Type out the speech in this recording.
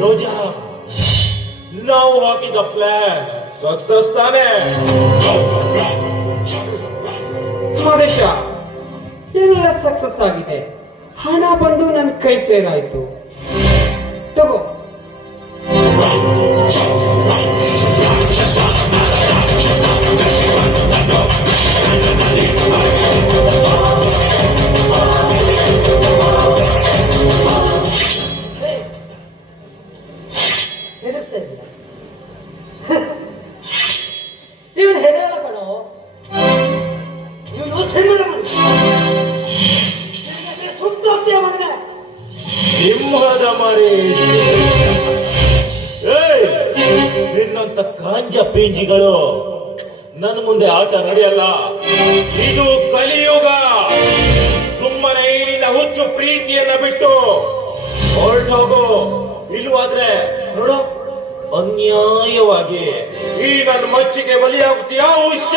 ರೋಜಾ, ನಾವು ಹಾಕಿದ plan success ತಾನೆ? ಮಾದೇಶ, ಎಲ್ಲ ಸಕ್ಸಸ್ ಆಗಿದೆ. ಹಣ ಬಂದು ನನ್ನ ಕೈ ಸೇರಾಯ್ತು. ತಗೋ. ಇವನು ಹೆದರಲ್ಲ ಕಣೋ, ಇವನು ಸಿಂಹದ ಮನುಷ್ಯ. ಸುತ್ತೋಗ್ತೀಯ ಮಗನ. ಸಿಂಹದ ಮರಿ. ನಿನ್ನಂತ ಕಾಂಜ ಪೇಂಜಿಗಳು ನನ್ನ ಮುಂದೆ ಆಟ ನಡೆಯಲ್ಲ. ಇದು ಕಲಿಯುಗ. ಸುಮ್ಮನೆ ನಿನ್ನ ಹುಚ್ಚು ಪ್ರೀತಿಯನ್ನ ಬಿಟ್ಟು ಹೊರಟೋಗು. ಇಲ್ವಾದ್ರೆ ನೋಡು, ಅನ್ಯಾಯವಾಗಿ ಈ ನನ್ನ ಮಚ್ಚಿಗೆ ಬಲಿಯಾಗುತ್ತೀಯಾ? ಇಷ್ಟ